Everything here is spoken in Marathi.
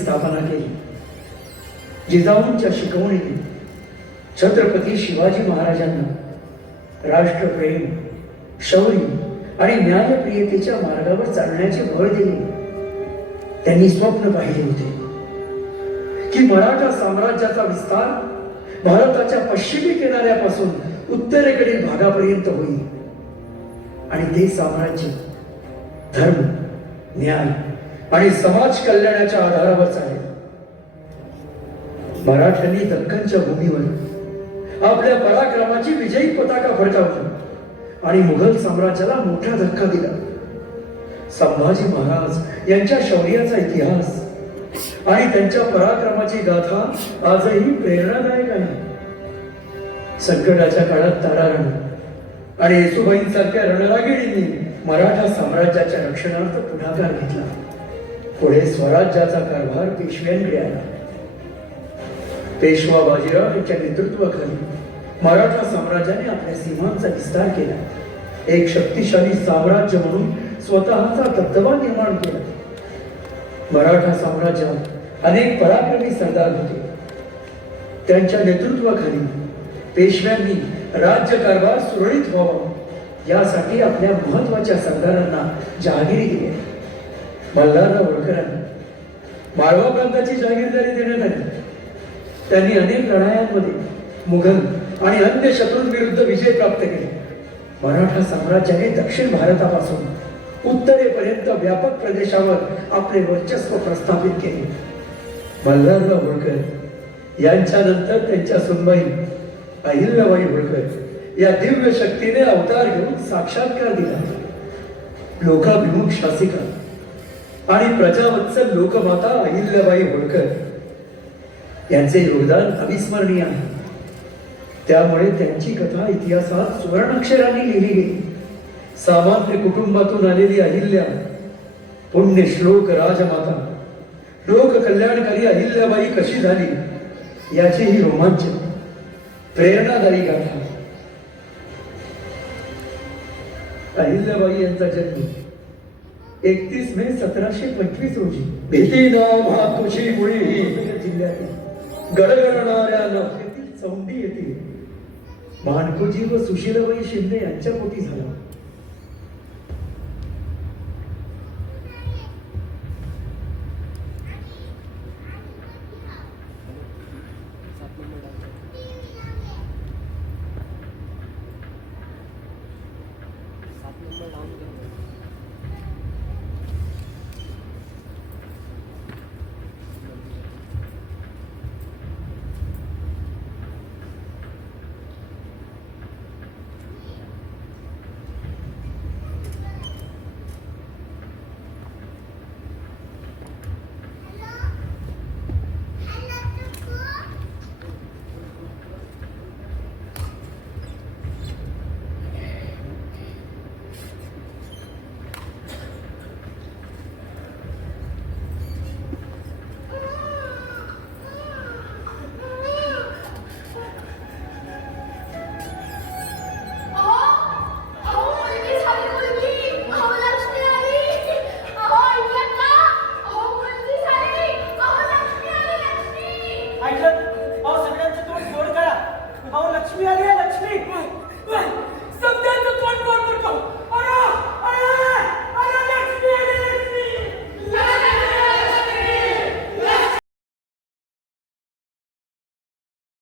स्थापना केली. जिजाऊंच्या शिकवणीने छत्रपती शिवाजी महाराजांना राष्ट्रप्रेम शौर्य आणि न्यायप्रियतेच्या मार्गावर चालण्याची बळ दिली. त्यांनी स्वप्न पाहिले होते की मराठा साम्राज्याचा विस्तार भारताच्या पश्चिमी किनाऱ्यापासून उत्तरेकडील भागापर्यंत होईल आणि ते साम्राज्य धर्म न्याय आणि समाज कल्याणाच्या आधारावर चालेल मराठ्यांनी दख्खनच्या भूमीवर आपल्या पराक्रमाची विजयी पताका फडकावली आणि मुघल साम्राज्याला मोठा धक्का दिला. संभाजी महाराज यांच्या शौर्याचा इतिहास आणि त्यांच्या पराक्रमाची गाथा आजही प्रेरणादायक आहे. संकटाच्या काळात तारा आणि येसुबाईंसारख्या रणरागिणींनी मराठा साम्राज्याच्या रक्षणार्थ पुढाकार घेतला. पुढे स्वराज्याचा कारभार पेशव्यांकडे आला पेशवा बाजीराव यांच्या नेतृत्वाखाली मराठा साम्राज्याने आपल्या सीमांचा विस्तार केला. एक शक्तिशाली साम्राज्य म्हणून स्वतःचा दबदबा निर्माण केला. मराठा साम्राज्यात अनेक पराक्रमी सरदार होते. त्यांच्या नेतृत्वाखाली पेशव्यांनी राज्यकारभार सुरळीत व्हावा यासाठी आपल्या महत्त्वाच्या सरदारांना जहागिरी दिली मल्हारराव होळकरांना माळवा प्रांताची जागीरदारी देण्यात आली. त्यांनी अनेक लढायांमध्ये मुघल आणि अन्य शत्रूंविरुद्ध विजय प्राप्त केले. मराठा साम्राज्याने दक्षिण भारतापासून उत्तरेपर्यंत व्यापक प्रदेशावर आपले वर्चस्व प्रस्थापित केले. मल्हारराव होळकर यांच्यानंतर त्यांच्या सुनबाई अहिल्याबाई होळकर या दिव्य शक्तीने अवतार घेऊन साक्षात्कार दिला. लोकाभिमुख शासिका आणि प्रजावत्सल लोकमाता अहिल्याबाई होळकर यांचे योगदान अविस्मरणीय आहे. त्यामुळे त्यांची कथा इतिहासात सुवर्णाक्षरांनी लिहिली गेली. सामान्य कुटुंबातून आलेली अहिल्या पुण्य श्लोक राजमाता लोक कल्याणकारी अहिल्याबाई कशी झाली याची ही रोमांच प्रेरणादायी गाथा. अहिल्याबाई यांचा जन्म एकतीस मे सतराशे पंचवीस रोजी. भीती तुझी मुळी जिल्ह्यातील गडगडणाऱ्या नफेतील चौंडी येथील भानकुजी व सुशीलाबाई शिंदे यांच्या पोटी झाला.